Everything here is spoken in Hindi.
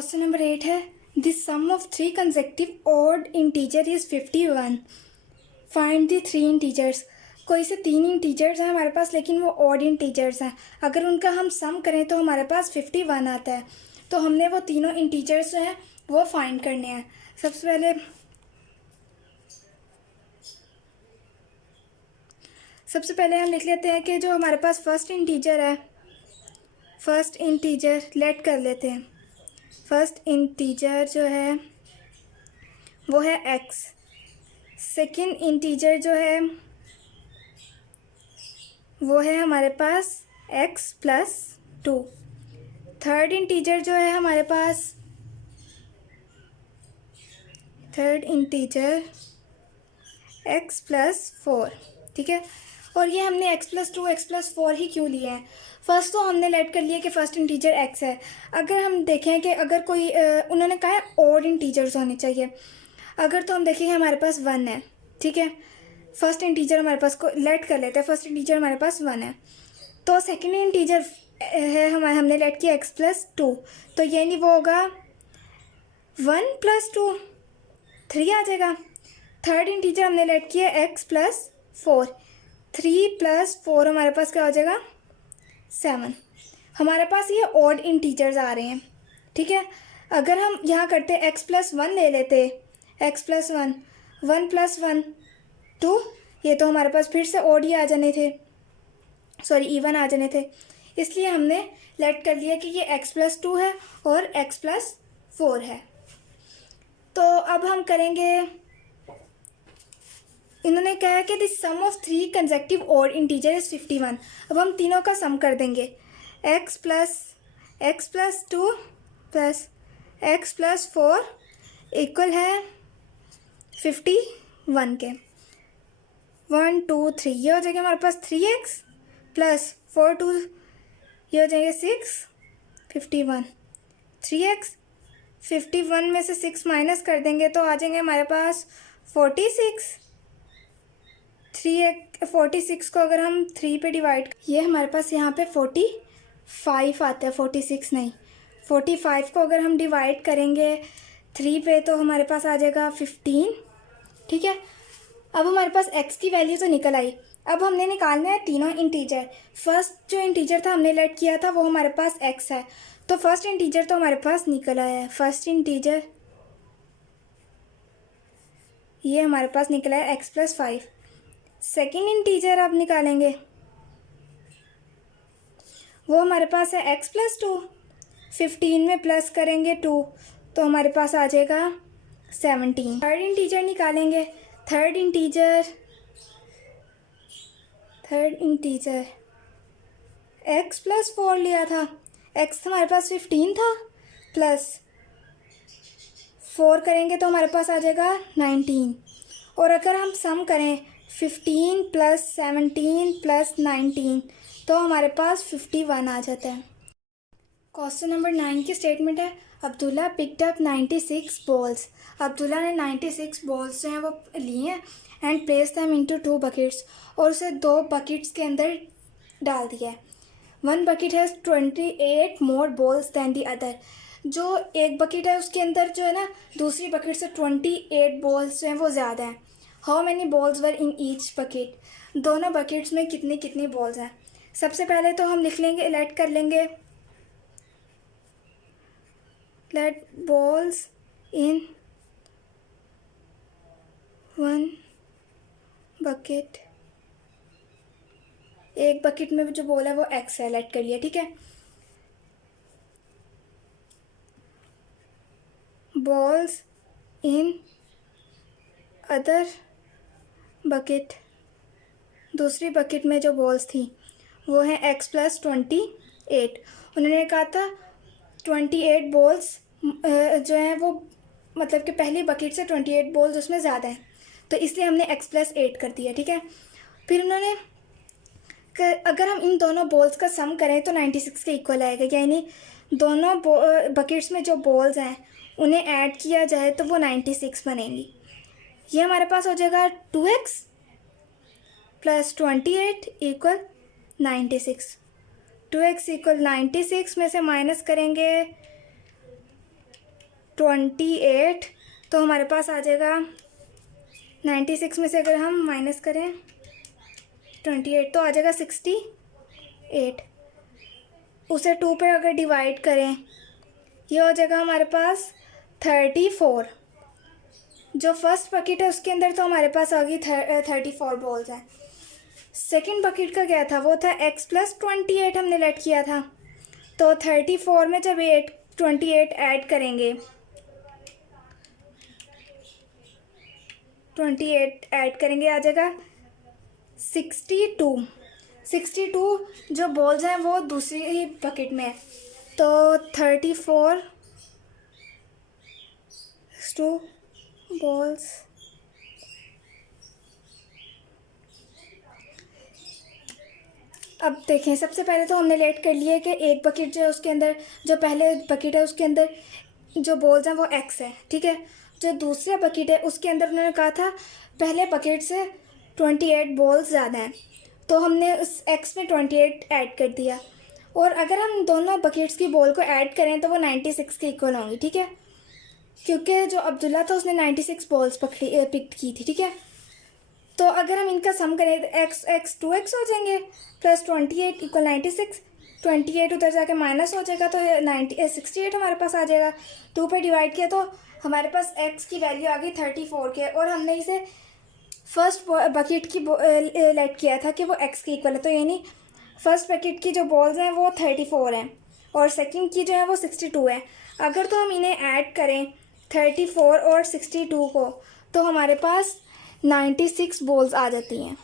क्वेश्चन नंबर 8 है the sum of three consecutive odd integer is 51। Find the three integers. कोई से तीन इंटीजर्स हैं हमारे पास, लेकिन वो ऑड इंटीजर्स हैं। अगर उनका हम सम करें तो हमारे पास 51 आता है। तो हमने वो तीनों इंटीजर्स हैं वो फाइंड करने हैं। सबसे पहले हम लिख लेते हैं कि जो हमारे पास फर्स्ट इंटीजर है, फर्स्ट इंटीजर लेट कर लेते हैं। फर्स्ट इंटीजर जो है वो है x। सेकंड इंटीजर जो है वो है हमारे पास x प्लस 2। थर्ड इंटीजर जो है हमारे पास, थर्ड इंटीजर x प्लस 4। ठीक है, और ये हमने x प्लस 2 x प्लस 4 ही क्यों लिए हैं? फर्स्ट तो हमने लेट कर लिया कि फर्स्ट इंटीजर x है। अगर हम देखें कि अगर कोई उन्होंने कहा है ऑड इंटीजर्स होने चाहिए, अगर तो हम देखेंगे हमारे पास 1 है। ठीक है, फर्स्ट इंटीजर हमारे पास को लेट कर लेते हैं, फर्स्ट इंटीजर हमारे पास 1 है। तो सेकेंड इंटीजर है हमारे, हमने लेट किया x प्लस 2, तो ये नहीं वो होगा 1 प्लस 2 3 आ जाएगा। थर्ड इंटीजर हमने लेट किया x प्लस 4, 3 प्लस 4 हमारे पास क्या हो जाएगा 7। हमारे पास ये ऑड इंटीजर्स आ रहे हैं। ठीक है, अगर हम यहाँ करते x प्लस 1 ले लेते, x प्लस 1 1 प्लस 1 2, ये तो हमारे पास फिर से ऑड ही आ जाने थे, सॉरी इवन आ जाने थे। इसलिए हमने लेट कर लिया कि ये x प्लस 2 है और x प्लस 4 है। तो अब हम करेंगे, इन्होंने कहा है कि the sum of three consecutive odd integer is 51। अब हम तीनों का सम कर देंगे। x plus 2 plus x plus 4 equal है 51 के। 1 2 3 ये हो जाएगा हमारे पास 3x प्लस 4 2 ये हो जाएगा 6 51। 3x 51 में से 6 माइनस कर देंगे तो आ जाएंगे हमारे पास 46। 46 को अगर हम 3 पे डिवाइड, ये हमारे पास यहाँ पे 45 आता है, 46 नहीं। 45 को अगर हम डिवाइड करेंगे 3 पे तो हमारे पास आ जाएगा 15। ठीक है, अब हमारे पास x की वैल्यू तो निकल आई। अब हमने निकालना है तीनों इंटीजर। फर्स्ट जो इंटीजर था हमने लेट किया था वो हमारे पास x है, तो फर्स्ट इंटीजर तो हमारे पास निकल आया है। फर्स्ट इंटीजर ये हमारे पास निकला है x प्लस 5। सेकेंड इंटीजर आप निकालेंगे, वो हमारे पास है x प्लस 2। 15 में प्लस करेंगे 2 तो हमारे पास आ जाएगा 17। थर्ड इंटीजर निकालेंगे, थर्ड इंटीजर x प्लस 4 लिया था, x हमारे पास 15 था, प्लस 4 करेंगे तो हमारे पास आ जाएगा 19। और अगर हम सम करें 15 प्लस 17 प्लस 19 तो हमारे पास 51 आ जाता है। क्वेश्चन नंबर 9 की स्टेटमेंट है Abdullah picked up 96 balls. Abdullah ने 96 बॉल्स जो हैं वो लिए हैं and place them into 2 buckets, और उसे 2 बकेट्स के अंदर डाल दिया है। 1 bucket has 28 more balls than the other. जो एक बकेट है उसके अंदर जो है ना दूसरी बकेट से 28 बॉल्स जो हैं वो ज़्यादा हैं। How many balls were in each bucket. दोनों बकेट्स में कितनी कितनी बॉल्स हैं। सबसे पहले तो हम लिख लेंगे, लेट कर लेंगे, लेट बॉल्स इन 1 बकेट। एक बकेट में जो बॉल है वो x है, लेट कर लिया। ठीक है, बॉल्स इन अदर बकेट, दूसरी बकेट में जो बॉल्स थी वो है x प्लस 28। उन्होंने कहा था 28 बॉल्स जो हैं वो मतलब कि पहली बकेट से 28 बॉल्स उसमें ज़्यादा हैं, तो इसलिए हमने x प्लस 8 कर दिया। ठीक है, फिर उन्होंने अगर हम इन दोनों बॉल्स का सम करें तो 96 के इक्वल आएगा, यानी दोनों बकेट्स में जो बॉल्स हैं उन्हें ऐड किया जाए तो वो 96 बनेंगी। ये हमारे पास हो जाएगा 2x plus 28 equal 96। 2x equal 96 में से माइनस करेंगे 28, तो हमारे पास आ जाएगा 96 में से अगर हम माइनस करें 28 तो आ जाएगा 68। उसे 2 पे अगर डिवाइड करें ये हो जाएगा हमारे पास 34। जो फर्स्ट बकेट है उसके अंदर तो हमारे पास आ गई 34 बॉल्स हैं। सेकंड बकेट का क्या था, वो था x प्लस 28 हमने लेट किया था। तो 34 में जब 28 ऐड करेंगे, 28 ऐड करेंगे आ जाएगा 62। 62 जो बॉल्स हैं वो दूसरी ही बकेट में है, तो 34 2 बॉल्स अब देखें, सबसे पहले तो हमने लेट कर लिया है कि एक बकेट जो है उसके अंदर, जो पहले बकेट है उसके अंदर जो बॉल्स हैं वो x है, ठीक है। जो दूसरा बकेट है उसके अंदर उन्होंने कहा था पहले बकेट से 28 बॉल्स ज़्यादा हैं, तो हमने उस x में 28 ऐड कर दिया। और अगर हम दोनों बकेट्स की बॉल को ऐड करें तो वो 96 के इक्वल होंगी, ठीक है, क्योंकि जो अब्दुल्ला था उसने 96 बॉल्स पिक की थी, ठीक है। तो अगर हम इनका सम करें तो x 2x हो जाएंगे प्लस 28 इक्वल 96। 28 उधर जाके माइनस हो जाएगा तो 68 हमारे पास आ जाएगा। 2 पे डिवाइड किया तो हमारे पास x की वैल्यू आ गई 34 के, और हमने इसे फर्स्ट बकेट की लेट किया था कि वो x के इक्वल है, तो यानी फर्स्ट बकेट की जो बॉल्स हैं वो 34 हैं और सेकंड की जो है वो 62 है। अगर तो हम इन्हें ऐड करें 34 और 62 को तो हमारे पास 96 बॉल्स आ जाती हैं।